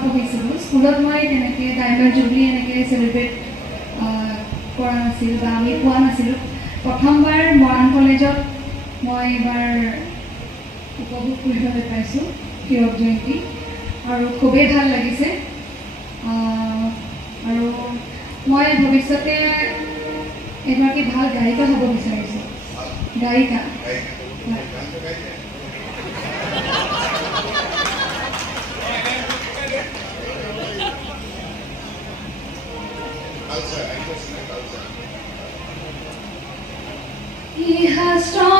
পঢ়িছিলোঁ স্কুলত মই তেনেকৈ ডায়মণ্ড জুবলি এনেকৈ চেলিব্ৰেট কৰা নাছিল বা আমি পোৱা নাছিলোঁ প্ৰথমবাৰ মৰাণ কলেজত মই এইবাৰ উপভোগ কৰিবলৈ পাইছোঁ হীৰক জয়ন্তী আৰু খুবেই ভাল লাগিছে আৰু মই ভৱিষ্যতে এগৰাকী ভাল গায়িকা হ'ব বিচাৰিছোঁ গায়িকা He has strong